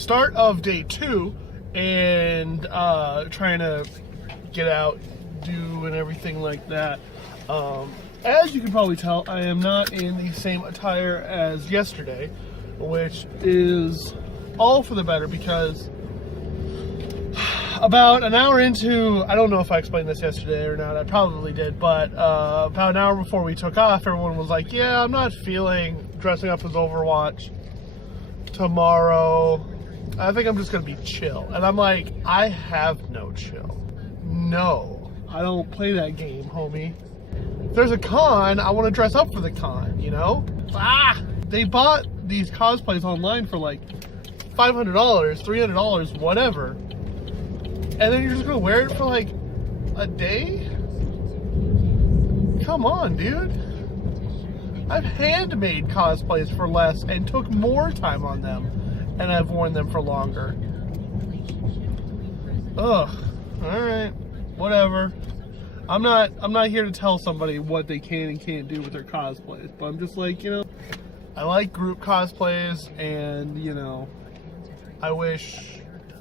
start of day 2 and trying to get out, do and everything like that. As you can probably tell, I am not in the same attire as yesterday, which is all for the better because about an hour into, I don't know if I explained this yesterday or not, I probably did, but about an hour before we took off, everyone was like, yeah, I'm not feeling dressing up as Overwatch tomorrow. I think I'm just gonna be chill. And I'm like, I have no chill. No, I don't play that game, homie. If there's a con, I want to dress up for the con, you know? They bought these cosplays online for like $500, $300, whatever. And then you're just gonna wear it for like a day? Come on, dude. I've handmade cosplays for less and took more time on them, and I've worn them for longer. Ugh. Alright. Whatever. I'm not here to tell somebody what they can and can't do with their cosplays, but I'm just like, you know, I like group cosplays, and, you know, I wish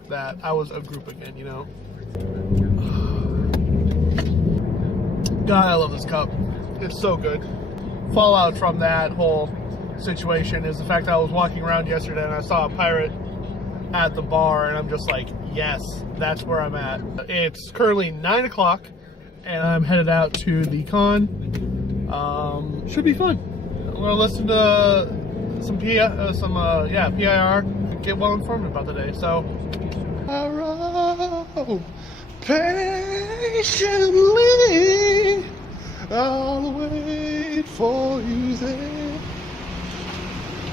that I was a group again, you know? God, I love this cup. It's so good. Fallout from that whole situation is the fact that I was walking around yesterday and I saw a pirate at the bar, and I'm just like, yes, that's where I'm at. It's currently 9 o'clock, and I'm headed out to the con. Should be fun. I'm gonna listen to some PIR, get well informed about the day. So, I row patiently, I'll wait for you there.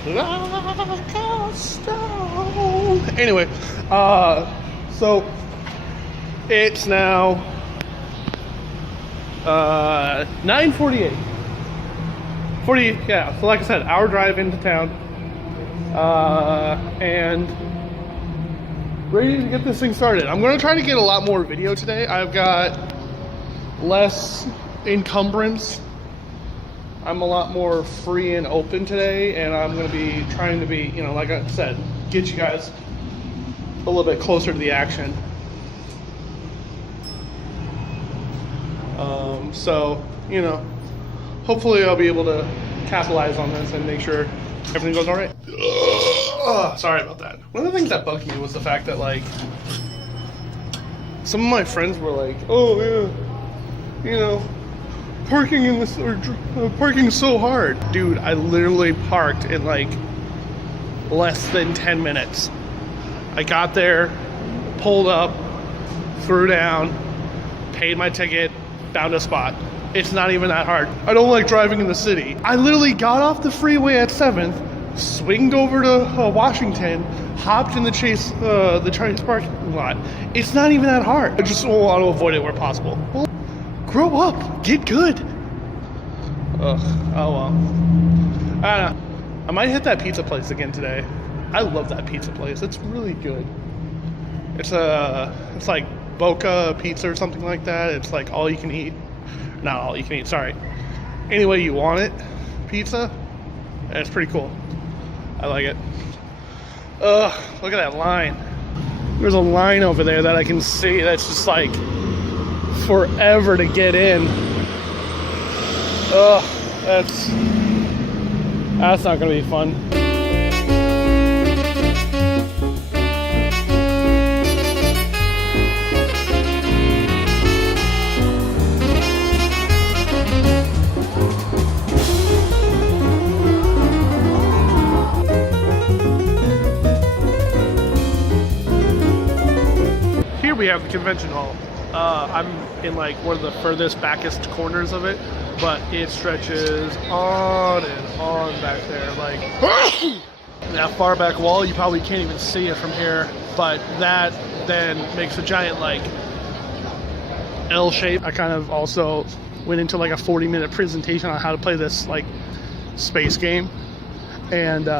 Like a stone. Anyway, so it's now 9:48. Yeah, so like I said, hour drive into town. And ready to get this thing started. I'm gonna try to get a lot more video today. I've got less encumbrance. I'm a lot more free and open today, and I'm gonna be trying to be, you know, like I said, get you guys a little bit closer to the action. So, you know, hopefully I'll be able to capitalize on this and make sure everything goes all right. Oh, sorry about that. One of the things that bugged me was the fact that, like, some of my friends were like, oh yeah, you know, parking in this, or parking so hard. Dude, I literally parked in like less than 10 minutes. I got there, pulled up, threw down, paid my ticket, found a spot. It's not even that hard. I don't like driving in the city. I literally got off the freeway at 7th, swinged over to Washington, hopped in the Chase parking lot. It's not even that hard. I just want to avoid it where possible. Well, grow up, get good. Ugh, oh well. I don't know. I might hit that pizza place again today. I love that pizza place. It's really good. It's like Boca pizza or something like that. It's like all you can eat. Not all you can eat, sorry. Any way you want it, pizza. And it's pretty cool. I like it. Ugh, look at that line. There's a line over there that I can see that's just like forever to get in. Ugh, that's not gonna be fun. Here we have the convention hall. I'm in like one of the furthest backest corners of it, but it stretches on and on back there. Like that far back wall, you probably can't even see it from here, but that then makes a giant like L shape. I kind of also went into like a 40-minute presentation on how to play this like space game, and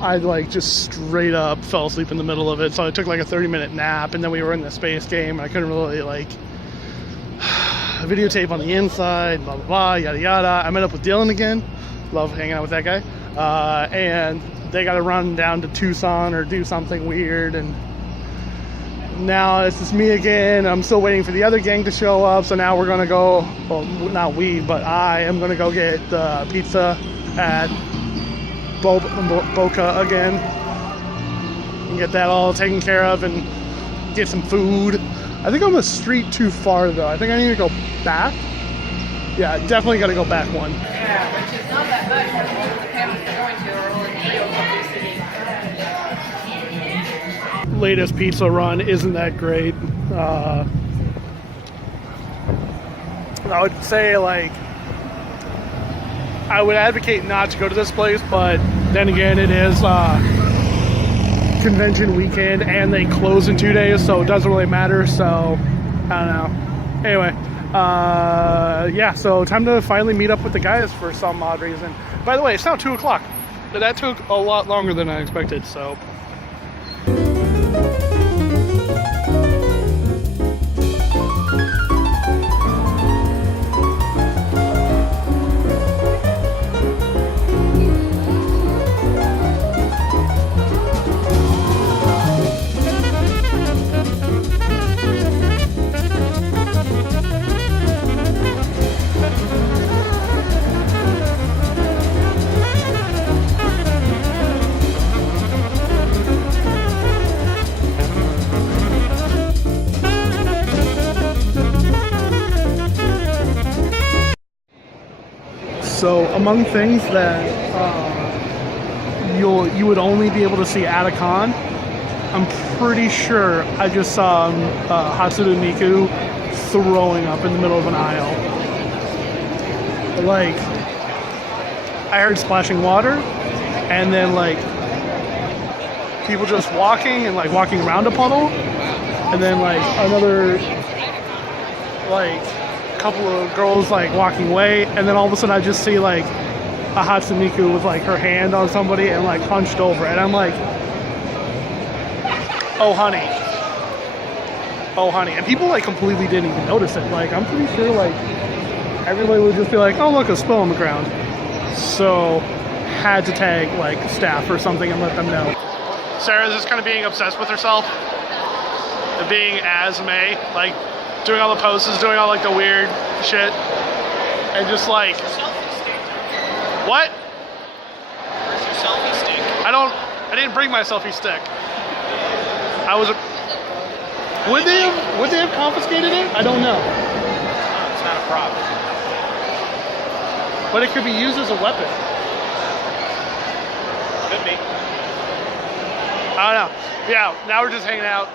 I like just straight up fell asleep in the middle of it. So I took like a 30-minute nap, and then we were in the space game. I couldn't really like videotape on the inside, blah blah blah, yada yada. I met up with Dylan again. Love hanging out with that guy. And they got to run down to Tucson or do something weird. And now it's just me again. I'm still waiting for the other gang to show up. So now we're going to go, well, not we, but I am going to go get pizza at Boca again. And get that all taken care of and get some food. I think I'm a street too far though. I think I need to go back. Yeah, definitely got to go back one. Yeah, which is not that much. The families we're going to are all in Rio City. Latest pizza run isn't that great. I would say, like, I would advocate not to go to this place, but then again, it is convention weekend and they close in 2 days, so it doesn't really matter. So I don't know. Anyway, yeah, so time to finally meet up with the guys for some odd reason. By the way, it's now 2 o'clock. That took a lot longer than I expected, so. So among things that you would only be able to see at a con, I'm pretty sure I just saw Hatsune Miku throwing up in the middle of an aisle. Like, I heard splashing water, and then like people just walking and like walking around a puddle, and then like another like couple of girls like walking away, and then all of a sudden I just see like a Hatsune Miku with like her hand on somebody and like hunched over, and I'm like, oh honey, and people like completely didn't even notice it. Like, I'm pretty sure like everybody would just be like, oh look, a spill on the ground. So had to tag like staff or something and let them know. Sarah's just kind of being obsessed with herself and being as May, like doing all the poses, doing all like the weird shit, and just like, what? Where's your selfie stick? I didn't bring my selfie stick. Would they have confiscated it? I don't know. Oh, it's not a prop. But it could be used as a weapon. Could be. I don't know. Yeah, now we're just hanging out.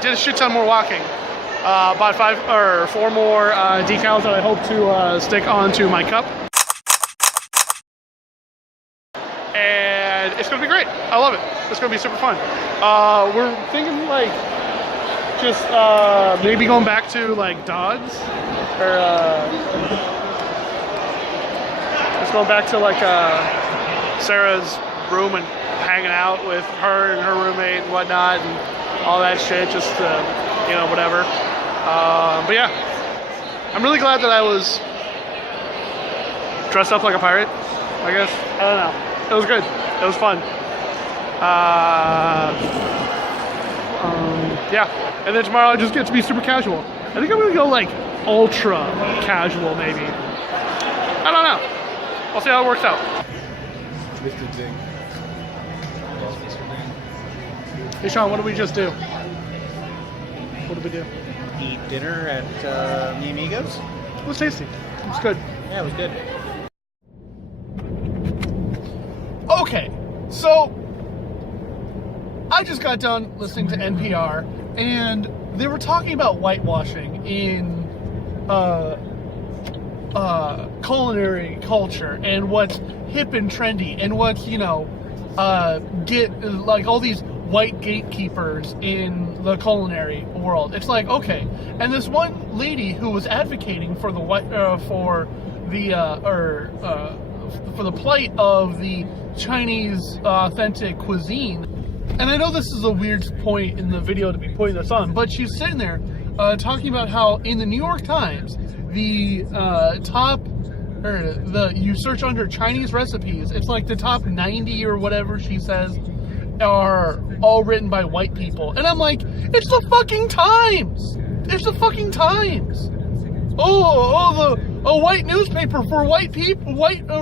Did a shit ton more walking. Bought 4 more decals that I hope to stick onto my cup. And it's gonna be great. I love it. It's gonna be super fun. We're thinking like just maybe going back to like Dodds, or just going back to like Sarah's room and hanging out with her and her roommate and whatnot and all that shit. Just you know, whatever. But yeah, I'm really glad that I was dressed up like a pirate, I guess. I don't know. It was good. It was fun. Yeah. And then tomorrow I just get to be super casual. I think I'm going to go like ultra casual maybe. I don't know. I'll see how it works out. Mr. Ding. Hey Sean, what did we just do? What did we do? Eat dinner at Mi Amigos. It was tasty. It was good. Yeah, it was good. Okay, so I just got done listening to NPR, and they were talking about whitewashing in culinary culture and what's hip and trendy and what's, you know, get like all these white gatekeepers in the culinary world. It's like, okay, and this one lady who was advocating for the for the plight of the Chinese authentic cuisine. And I know this is a weird point in the video to be putting this on, but she's sitting there talking about how in the New York Times, the top or you search under Chinese recipes, it's like the top 90 or whatever she says are all written by white people. And I'm like, it's the fucking Times! It's the fucking Times! A white newspaper for white people,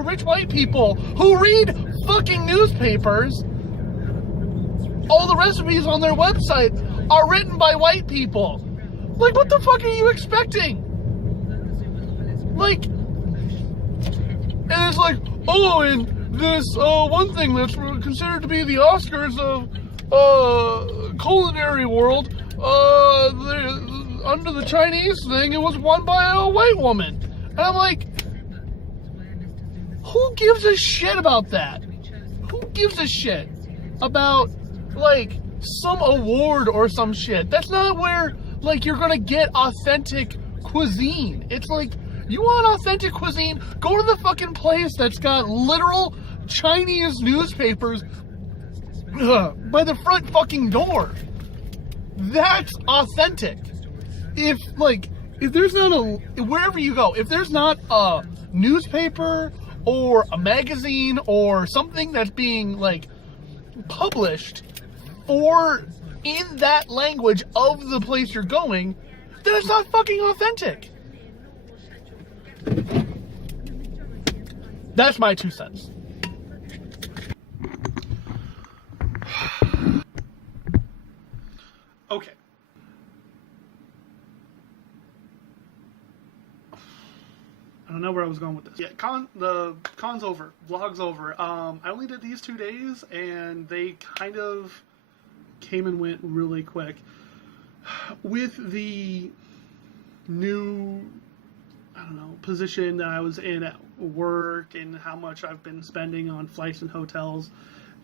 rich white people who read fucking newspapers. All the recipes on their website are written by white people. Like, what the fuck are you expecting? Like, and it's like, oh, and this one thing that's considered to be the Oscars of culinary world, under the Chinese thing, it was won by a white woman. And I'm like, who gives a shit about that? Who gives a shit about, like, some award or some shit? That's not where, like, you're gonna get authentic cuisine. It's like, you want authentic cuisine? Go to the fucking place that's got literal Chinese newspapers by the front fucking door. That's authentic. If there's not wherever you go, if there's not a newspaper or a magazine or something that's being, like, published or in that language of the place you're going, then it's not fucking authentic. That's my 2 cents. Okay. I don't know where I was going with this. Yeah, the con's over. Vlog's over. I only did these 2 days, and they kind of came and went really quick. With the new, I don't know, position that I was in at work and how much I've been spending on flights and hotels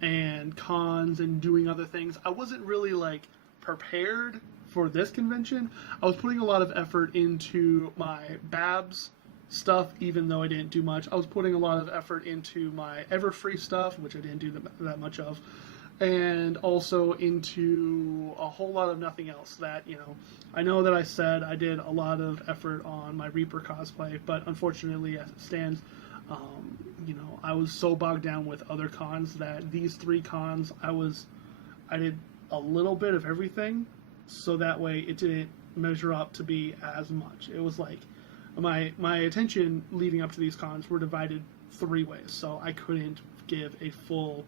and cons and doing other things, I wasn't really, like, prepared for this convention. I was putting a lot of effort into my Babs stuff, even though I didn't do much. I was putting a lot of effort into my Everfree stuff, which I didn't do that much of, and also into a whole lot of nothing else that, you know, I know that I said I did a lot of effort on my Reaper cosplay, but unfortunately, as it stands, you know, I was so bogged down with other cons that these 3 cons, I did a little bit of everything, so that way it didn't measure up to be as much. It was like, my attention leading up to these cons were divided 3 ways, so I couldn't give a full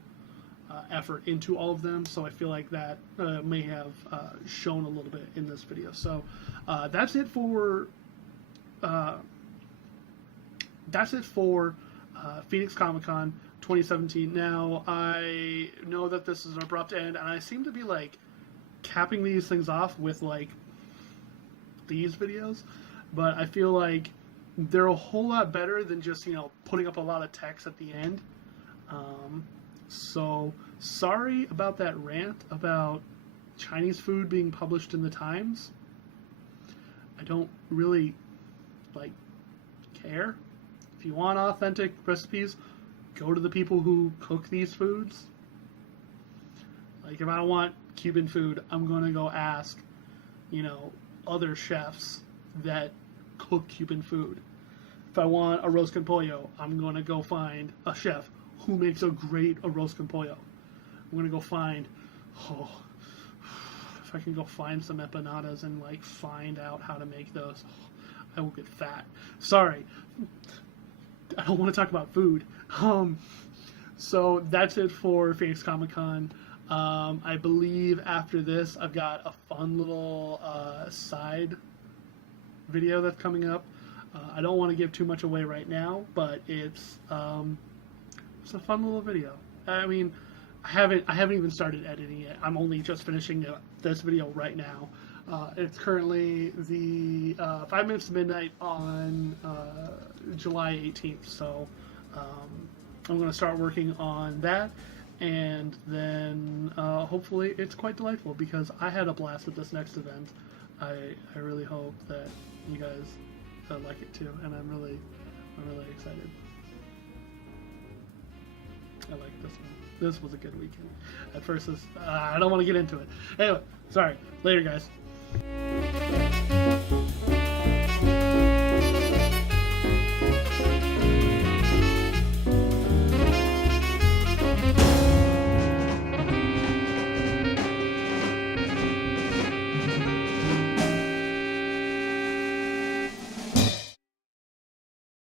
effort into all of them, so I feel like that may have shown a little bit in this video. So that's it for Phoenix Comicon 2017. Now, I know that this is an abrupt end, and I seem to be, like, capping these things off with, like, these videos, but I feel like they're a whole lot better than just, you know, putting up a lot of text at the end. So, sorry about that rant about Chinese food being published in the Times. I don't really, like, care. If you want authentic recipes, go to the people who cook these foods. Like, if I want Cuban food, I'm going to go ask, you know, other chefs that cook Cuban food. If I want arroz con pollo, I'm going to go find a chef who makes a great arroz con pollo. I'm going to go find, if I can go find some empanadas and, like, find out how to make those, I will get fat. Sorry. I don't want to talk about food. So that's it for Phoenix Comicon. I believe after this, I've got a fun little side video that's coming up. I don't want to give too much away right now, but it's a fun little video. I mean, I haven't even started editing it. I'm only just finishing this video right now. It's currently the 5 minutes to midnight on July 18th. So I'm going to start working on that, and then hopefully it's quite delightful, because I had a blast at this next event. I really hope that you guys like it too, and I'm really excited. I like this one. This was a good weekend. At first, I don't want to get into it. Anyway, sorry. Later, guys.